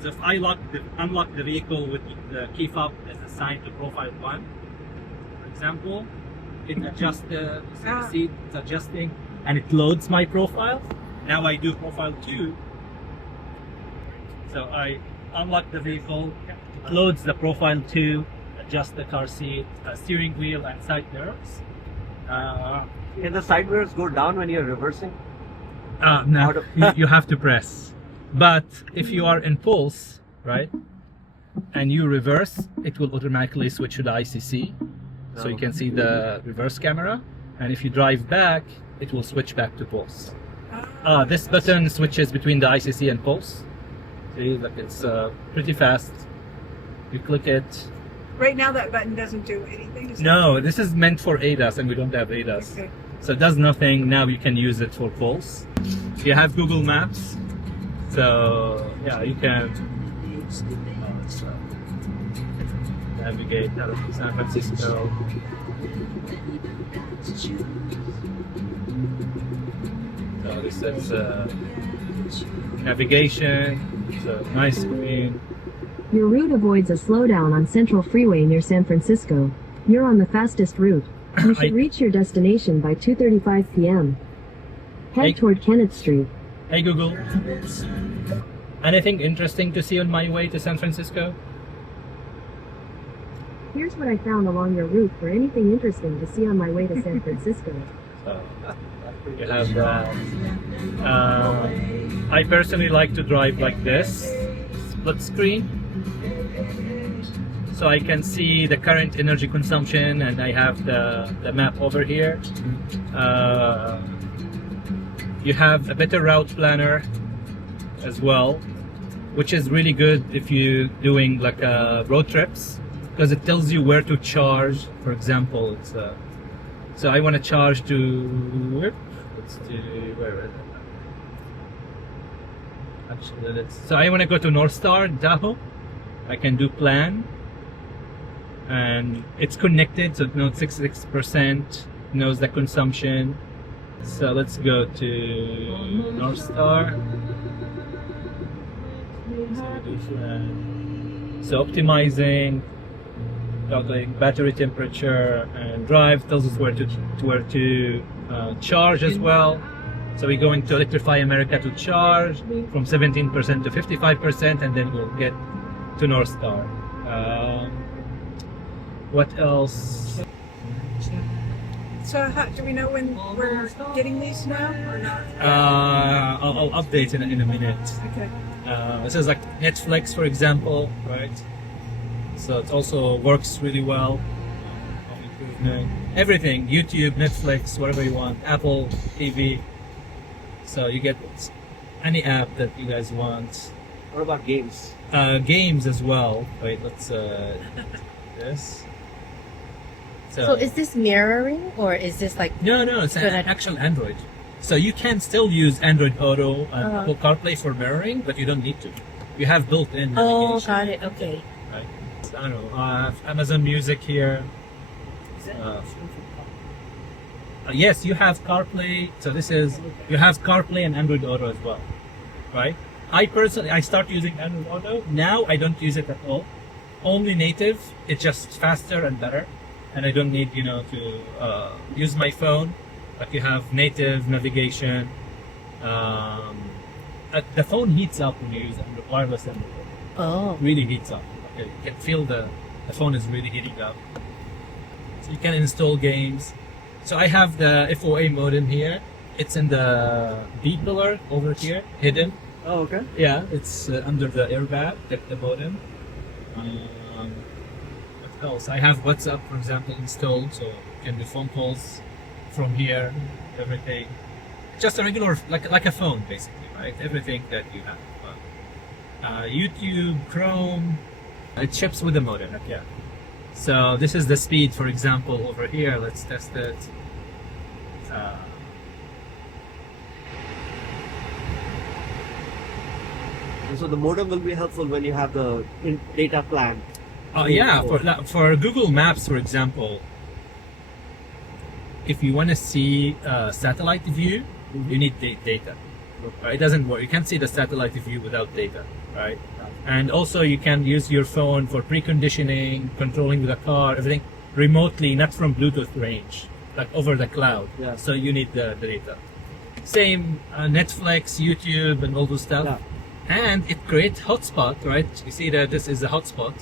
So if I unlock the vehicle with the key fob that's assigned to profile 1, for example, it adjusts the seat, it's adjusting, and it loads my profile. Now I do profile 2. So I unlock the vehicle, it loads the profile 2, adjust the car seat, steering wheel, and side mirrors. Can the side mirrors go down when you're reversing? No, you have to press. But if you are in pulse, right, and you reverse, it will automatically switch to the ICC. So you can see the reverse camera. And if you drive back, it will switch back to pulse. This button switches between the ICC and pulse. See, look, it's pretty fast. You click it. Right now that button doesn't do anything? No, this is meant for ADAS and we don't have ADAS. Okay. So it does nothing. Now you can use it for pulse. You have Google Maps. So yeah, you can navigate out of San Francisco. So this is navigation. It's a nice screen. Your route avoids a slowdown on Central Freeway near San Francisco. You're on the fastest route. You should reach your destination by 2:35 p.m. Head toward Kenneth Street. Hey Google, anything interesting to see on my way to San Francisco? Here's what I found along your route for anything interesting to see on my way to San Francisco. So you have that. I personally like to drive like this, split screen. So I can see the current energy consumption and I have the map over here. You have a better route planner as well, which is really good if you're doing like road trips, because it tells you where to charge. For example, it's so I want to charge to where is it? Actually, so I want to go to North Star, Tahoe. I can do plan, and it's connected, so it knows 66%, knows the consumption. So let's go to North Star. So optimizing, calculating battery temperature, and drive tells us where to charge as well. So we're going to Electrify America to charge from 17% to 55%, and then we'll get to North Star. What else? So do we know when we're getting these now or not? I'll update in a minute. Okay. This is like Netflix, for example, right? So it also works really well. Home improvement, everything, YouTube, Netflix, whatever you want, Apple TV. So you get any app that you guys want. What about games? Games as well. Wait, let's this. So is this mirroring or is this like... No, it's an actual Android. So you can still use Android Auto and Apple CarPlay for mirroring, but you don't need to. You have built-in navigation. Oh, got it. Okay. Right. So, I don't know. Amazon Music here. Yes, you have CarPlay. So you have CarPlay and Android Auto as well, right? I start using Android Auto. Now I don't use it at all. Only native. It's just faster and better. And I don't need, to use my phone. Like you have native navigation. The phone heats up when you use wireless Android. Oh. It really heats up. Okay, you can feel the phone is really heating up. So you can install games. So I have the FOA modem here. It's in the B pillar over here, hidden. Oh, okay. Yeah, it's under the airbag, the modem. What else? I have WhatsApp, for example, installed, so you can do phone calls from here, everything. Just a regular, like a phone, basically, right? Everything that you have. YouTube, Chrome, it ships with the modem. Yeah. So this is the speed, for example, over here. Let's test it. So the modem will be helpful when you have the data plan. Yeah, for Google Maps, for example, if you want to see satellite view, you need data. It doesn't work. You can't see the satellite view without data, right? And also you can use your phone for preconditioning, controlling the car, everything remotely, not from Bluetooth range, like over the cloud. Yeah. So you need the data. Same Netflix, YouTube, and all those stuff. Yeah. And it creates hotspot, right? You see that this is a hotspot.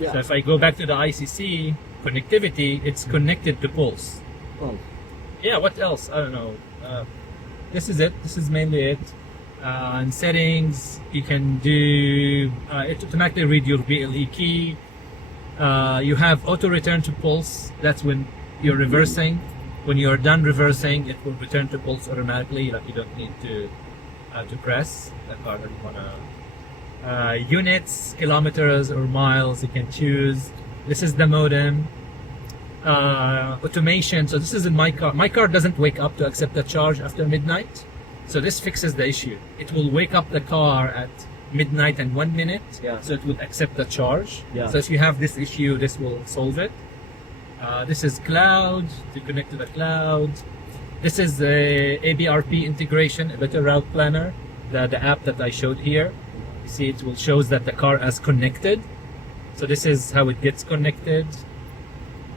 Yeah. So if I go back to the ICC connectivity, it's connected to Pulse. Oh. Yeah, what else? I don't know. This is it. This is mainly it. In settings, you can do it automatically read your BLE key. You have auto return to Pulse. That's when you're reversing. When you're done reversing, it will return to Pulse automatically. Like you don't need to press the car. Doesn't wanna units, kilometers, or miles. You can choose. This is the modem. Automation. So this is in my car. My car doesn't wake up to accept the charge after midnight. So this fixes the issue. It will wake up the car at midnight and 1 minute. Yeah. So it will accept the charge. Yeah. So if you have this issue, this will solve it. This is cloud, to connect to the cloud. This is a ABRP integration, a better route planner. The app that I showed here. You see it will shows that the car is connected. So this is how it gets connected.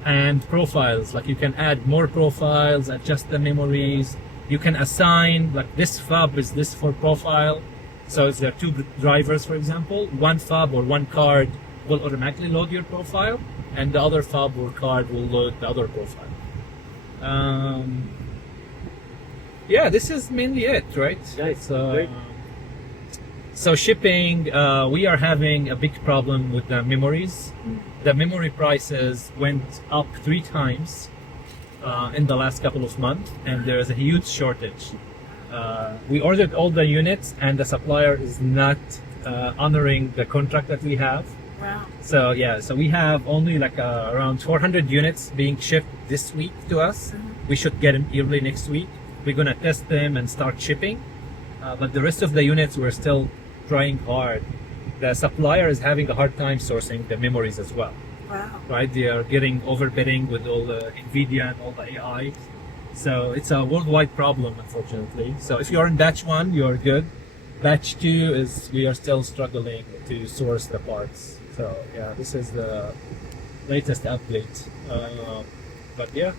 And profiles, like you can add more profiles, adjust the memories. You can assign, like this fob is this for profile. So if there are two drivers, for example, one fob or one card will automatically load your profile, and the other fob or card will load the other profile. Yeah, this is mainly it, right? Yeah, it's great. So shipping, we are having a big problem with the memories. The memory prices went up 3 times in the last couple of months, and there is a huge shortage. We ordered all the units, and the supplier is not honoring the contract that we have. Wow. So yeah, so we have only like around 400 units being shipped this week to us. We should get them early next week. We're gonna test them and start shipping. But the rest of the units, we're still trying hard. The supplier is having a hard time sourcing the memories as well. Wow. Right? They are getting overbidding with all the NVIDIA and all the AI. So it's a worldwide problem, unfortunately. So if you're in batch 1, you're good. Batch 2 is, we are still struggling to source the parts. So yeah, this is the latest update. But yeah,